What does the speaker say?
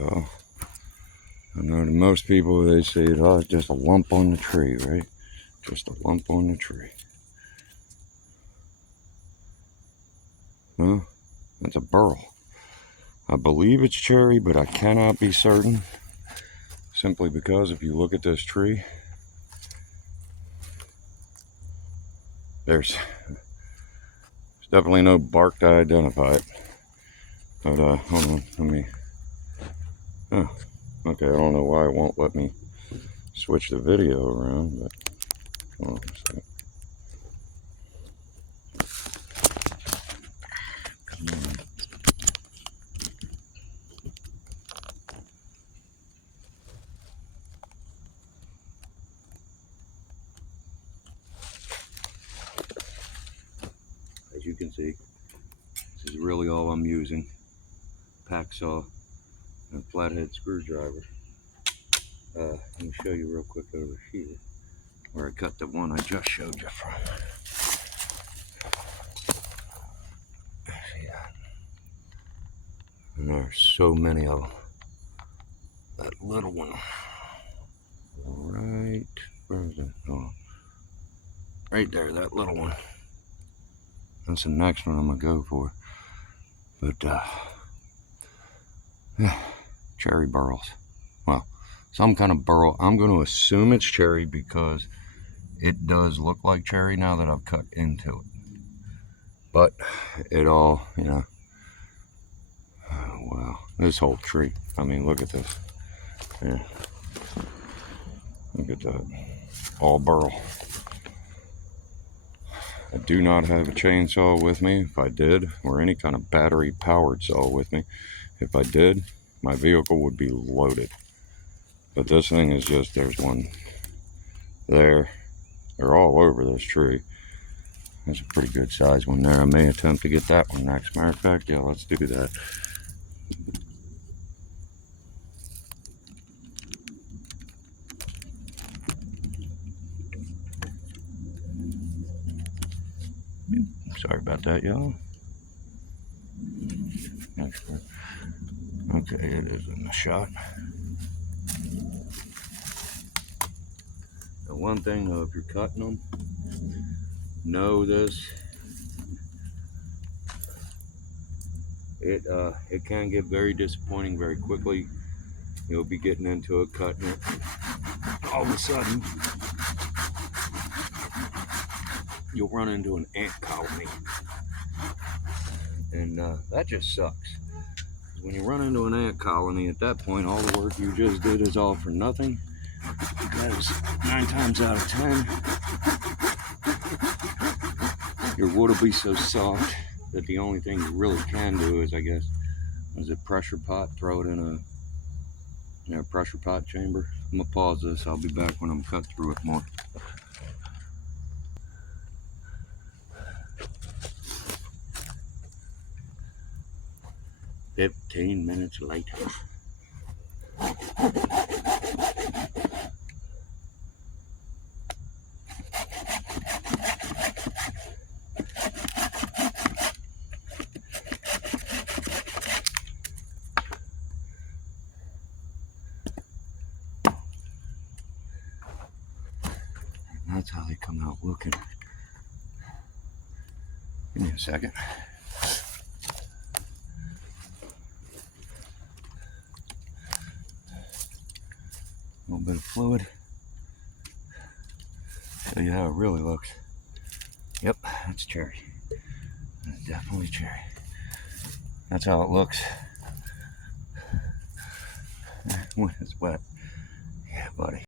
go. I know to most people they say, oh, it's just a lump on the tree, right? Just a lump on the tree. Well, it's a burl. I believe it's cherry, but I cannot be certain. Simply because if you look at this tree, there's definitely no bark to identify it. But hold on, let me. Oh, okay, I don't know why it won't let me switch the video around, but hold on a second. Come on. As you can see, this is really all I'm using. Pack saw and flathead screwdriver. Let me show you real quick over here where I cut the one I just showed you from. See that? And there's so many of them. That little one, right, where is it? Oh, right there, that little one. That's the next one I'm gonna go for. But cherry burls. Well, some kind of burl. I'm going to assume it's cherry because it does look like cherry now that I've cut into it. But it all, you know, oh, wow, this whole tree. I mean, look at this. Yeah, look at that, all burl. I do not have a chainsaw with me. If I did, or any kind of battery powered saw with me, if I did, my vehicle would be loaded. But this thing is just, there's one there. They're all over this tree. There's a pretty good size one there. I may attempt to get that one next. Matter of fact, yeah, let's do that. Sorry about that, y'all. Okay, it is in the shot. The one thing though, if you're cutting them, know this. It can get very disappointing very quickly. You'll be getting into it, cutting it. All of a sudden, you'll run into an ant colony. And that just sucks. When you run into an ant colony, at that point, all the work you just did is all for nothing. Because 9 times out of 10, your wood will be so soft that the only thing you really can do is, I guess, is a pressure pot, throw it in a pressure pot chamber. I'm gonna pause this. I'll be back when I'm cut through it more. "15 minutes later." That's how they come out looking. Give me a second. A little bit of fluid. Show you how it really looks. Yep, that's cherry. That's definitely cherry. That's how it looks when it's wet. Yeah, buddy.